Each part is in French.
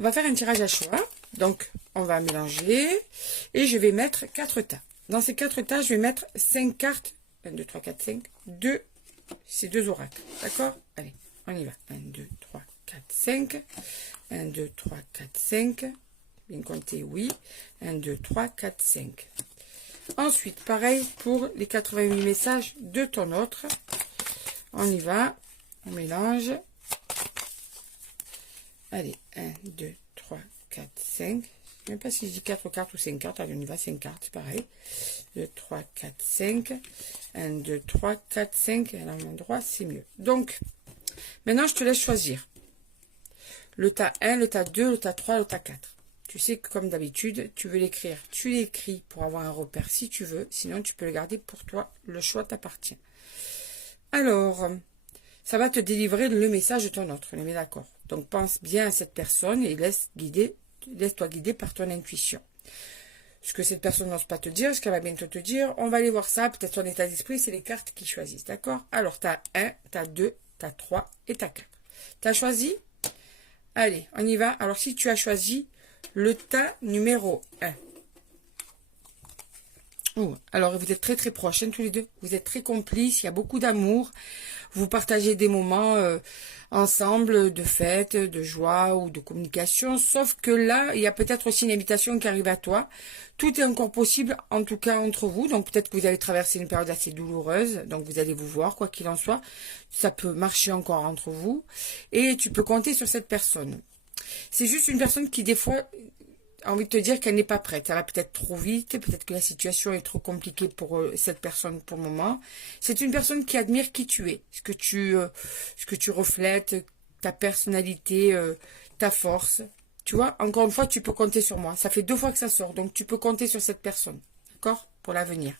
On va faire un tirage à choix. Donc, on va mélanger. Et je vais mettre 4 tas. Dans ces 4 tas, je vais mettre 5 cartes. 1, 2, 3, 4, 5. 2. C'est 2 oracles. D'accord? Allez, on y va. 1, 2, 3, 4, 5. 1, 2, 3, 4, 5. Bien compté, oui. 1, 2, 3, 4, 5. Ensuite, pareil pour les 88 messages de ton autre. On y va. On mélange. Allez, 1, 2, 3, 4, 5. Je ne sais même pas si je dis 4 cartes ou 5 cartes. Allez, on y va, 5 cartes, c'est pareil. 2, 3, 4, 5. 1, 2, 3, 4, 5. À l'endroit, c'est mieux. Donc, maintenant, je te laisse choisir. Le tas 1, le tas 2, le tas 3, le tas 4. Tu sais que comme d'habitude, tu veux l'écrire. Tu l'écris pour avoir un repère si tu veux. Sinon, tu peux le garder pour toi. Le choix t'appartient. Alors, ça va te délivrer le message de ton autre. On est bien d'accord. Donc, pense bien à cette personne et laisse-toi guider par ton intuition. Ce que cette personne n'ose pas te dire, ce qu'elle va bientôt te dire, on va aller voir ça. Peut-être ton état d'esprit, c'est les cartes qui choisissent. D'accord? Alors, tu as 1, tu as 2, tu as 3 et tu as 4. Tu as choisi? Allez, on y va. Alors, si tu as choisi le tas numéro 1. Alors, vous êtes très très proches, hein, tous les deux. Vous êtes très complices, il y a beaucoup d'amour. Vous partagez des moments ensemble de fête, de joie ou de communication. Sauf que là, il y a peut-être aussi une invitation qui arrive à toi. Tout est encore possible, en tout cas entre vous. Donc, peut-être que vous allez traverser une période assez douloureuse. Donc, vous allez vous voir, quoi qu'il en soit. Ça peut marcher encore entre vous. Et tu peux compter sur cette personne. C'est juste une personne qui, des fois, a envie de te dire qu'elle n'est pas prête. Ça va peut-être trop vite, peut-être que la situation est trop compliquée pour cette personne pour le moment. C'est une personne qui admire qui tu es, ce que tu reflètes, ta personnalité, ta force. Tu vois, encore une fois, tu peux compter sur moi. Ça fait 2 fois que ça sort, donc tu peux compter sur cette personne. D'accord? Pour l'avenir.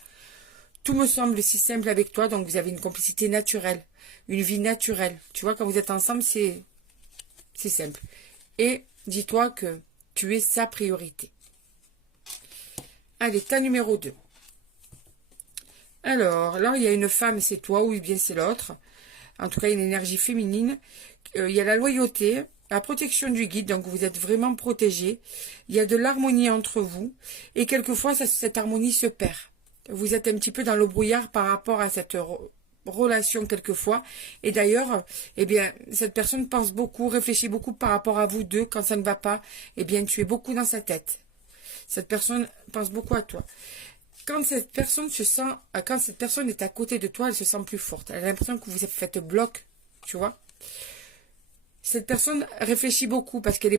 Tout me semble si simple avec toi, donc vous avez une complicité naturelle, une vie naturelle. Tu vois, quand vous êtes ensemble, c'est simple. Et dis-toi que tu es sa priorité. Allez, tas numéro 2. Alors, là, il y a une femme, c'est toi, ou bien c'est l'autre. En tout cas, une énergie féminine. Il y a la loyauté, la protection du guide, donc vous êtes vraiment protégés. Il y a de l'harmonie entre vous. Et quelquefois, cette harmonie se perd. Vous êtes un petit peu dans le brouillard par rapport à cette relation quelquefois. Et d'ailleurs, eh bien, cette personne pense beaucoup, réfléchit beaucoup par rapport à vous deux. Quand ça ne va pas, eh bien, tu es beaucoup dans sa tête. Cette personne pense beaucoup à toi. Quand cette personne est à côté de toi, elle se sent plus forte. Elle a l'impression que vous faites bloc, tu vois. Cette personne réfléchit beaucoup parce qu'elle est